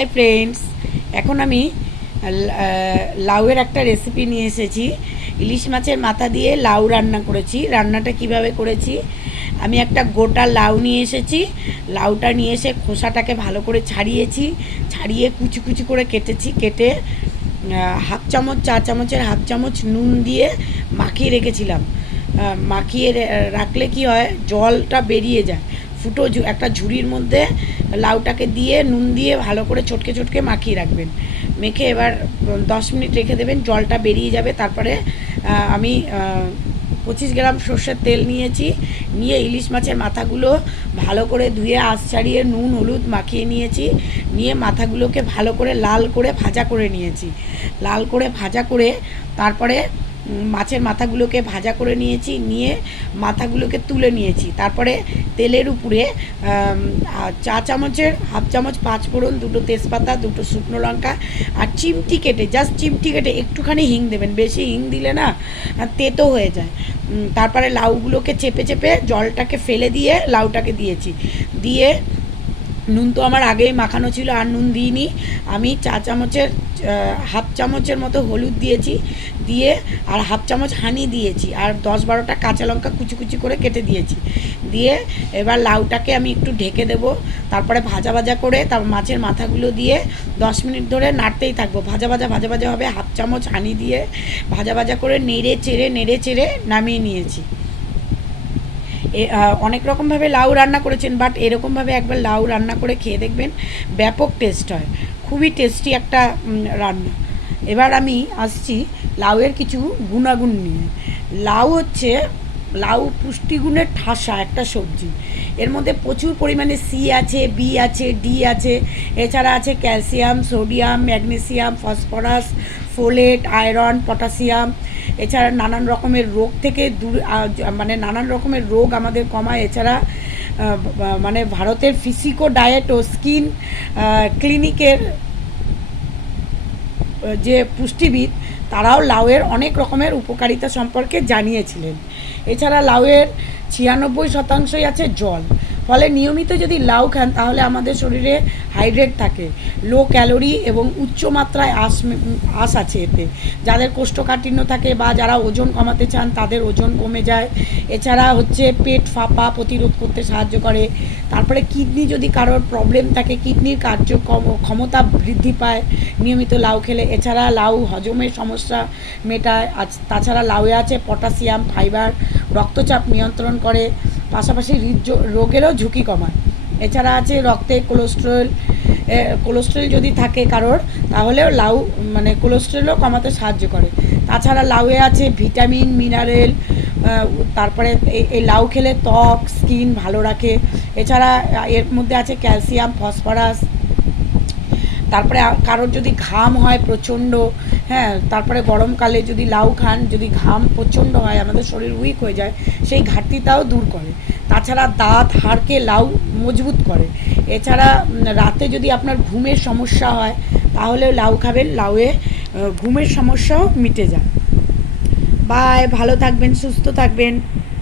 Hi friends, এখন আমি লাউয়ের একটা রেসিপি নিয়ে এসেছি। ইলিশ মাছের মাথা দিয়ে লাউ রান্না করেছি। রান্নাটা কিভাবে করেছি, আমি একটা গোটা লাউ নিয়ে এসেছি। লাউটা নিয়ে এসে খোসাটাকে ভালো করে ছাড়িয়েছি, ছাড়িয়ে কুচি কুচি করে কেটেছি। কেটে হাফ চামচ, চা চামচের হাফ চামচ নুন দিয়ে মাখিয়ে রেখেছিলাম। মাখিয়ে রাখলে কি হয়, জলটা বেরিয়ে যায়। ফুটো একটা ঝুড়ির মধ্যে লাউটাকে দিয়ে নুন দিয়ে ভালো করে চটকে চটকে মাখিয়ে রাখবেন। মেখে এবার 10 মিনিট রেখে দেবেন, জলটা বেরিয়ে যাবে। তারপরে আমি 25 গ্রাম সর্ষের তেল নিয়েছি। নিয়ে ইলিশ মাছের মাথাগুলো ভালো করে ধুয়ে আঁশ ছাড়িয়ে নুন হলুদ মাখিয়ে নিয়েছি। নিয়ে মাথাগুলোকে ভালো করে লাল করে ভাজা করে নিয়েছি। লাল করে ভাজা করে তারপরে মাছের মাথাগুলোকে ভাজা করে নিয়েছি। নিয়ে মাথাগুলোকে তুলে নিয়েছি। তারপরে তেলের উপরে চা চামচের হাফ চামচ পাঁচফোড়ন, দুটো তেজপাতা, দুটো শুকনো লঙ্কা আর চিমটি কেটে, জাস্ট চিমটি কেটে একটুখানি হিং দেবেন। বেশি হিং দিলে না তেতো হয়ে যায়। তারপরে লাউগুলোকে চেপে চেপে জলটাকে ফেলে দিয়ে লাউটাকে দিয়েছি। দিয়ে নুন তো আমার আগেই মাখানো ছিল, আর নুন দিইনি। আমি চা চামচের হাফ চামচের মতো হলুদ দিয়েছি। দিয়ে আর হাফ চামচ হানি দিয়েছি, আর 10-12টা কাঁচা লঙ্কা কুচি কুচি করে কেটে দিয়েছি। দিয়ে এবার লাউটাকে আমি একটু ঢেকে দেবো। তারপরে ভাজা ভাজা করে তার মাছের মাথাগুলো দিয়ে 10 মিনিট ধরে নাড়তেই থাকবো। ভাজা ভাজা ভাজা ভাজা হবে। হাফ চামচ হানি দিয়ে ভাজা ভাজা করে নেড়ে চেড়ে নামিয়ে নিয়েছি। অনেক রকমভাবে লাউ রান্না করেছেন, বাট এরকমভাবে একবার লাউ রান্না করে খেয়ে দেখবেন, ব্যাপক টেস্ট হয়। খুবই টেস্টি একটা রান্না। এবার আমি আসছি লাউয়ের কিছু গুণাগুণ নিয়ে। লাউ পুষ্টিগুণের ঠাসা একটা সবজি। এর মধ্যে প্রচুর পরিমাণে সি আছে, বি আছে, ডি আছে। এছাড়া আছে calcium, sodium, magnesium, phosphorus, folate, iron, potassium. এছাড়া নানান রকমের রোগ থেকে মানে নানান রকমের রোগ আমাদের কমায়। এছাড়া মানে ভারতের ফিজিকো ডায়েট ও স্কিন ক্লিনিকের যে পুষ্টিবিদ, তারাও লাউয়ের অনেক রকমের উপকারিতা সম্পর্কে জানিয়েছিলেন। এছাড়া লাউয়ের 96% আছে জল। ফলে নিয়মিত যদি লাউ খান তাহলে আমাদের শরীরে হাইড্রেট থাকে। লো ক্যালোরি এবং উচ্চ মাত্রায় আঁশ আছে এতে। যাদের কোষ্ঠকাঠিন্য থাকে বা যারা ওজন কমাতে চান তাদের ওজন কমে যায়। এছাড়া হচ্ছে পেট ফাঁপা প্রতিরোধ করতে সাহায্য করে। তারপরে কিডনি যদি কারোর প্রবলেম থাকে, কিডনির ক্ষমতা বৃদ্ধি পায় নিয়মিত লাউ খেলে। এছাড়া লাউ হজমের সমস্যা মেটায়। তাছাড়া লাউয়ে আছে পটাশিয়াম, ফাইবার, রক্তচাপ নিয়ন্ত্রণ করে, পাশাপাশি রোগেরও ঝুঁকি কমায়। এছাড়া আছে রক্তে কোলেস্ট্রল যদি থাকে কারোর, তাহলেও লাউ মানে কোলেস্ট্রলও কমাতে সাহায্য করে। তাছাড়া লাউয়ে আছে ভিটামিন, মিনারেল। তারপরে এই লাউ খেলে ত্বক, স্কিন ভালো রাখে। এছাড়া এর মধ্যে আছে ক্যালসিয়াম, ফসফরাস। তারপরে কারোর যদি ঘাম হয় প্রচণ্ড, হ্যাঁ, তারপরে গরমকালে যদি লাউ খান, যদি ঘাম প্রচণ্ড হয়, আমাদের শরীর উইক হয়ে যায়, সেই ঘাটতিটাও দূর করে। তাছাড়া দাঁত হাড়কে লাউ মজবুত করে। এছাড়া রাতে যদি আপনার ঘুমের সমস্যা হয় তাহলে লাউ খাবেন, লাউয়ে ঘুমের সমস্যাও মিটে যায়। বাই, ভালো থাকবেন, সুস্থ থাকবেন।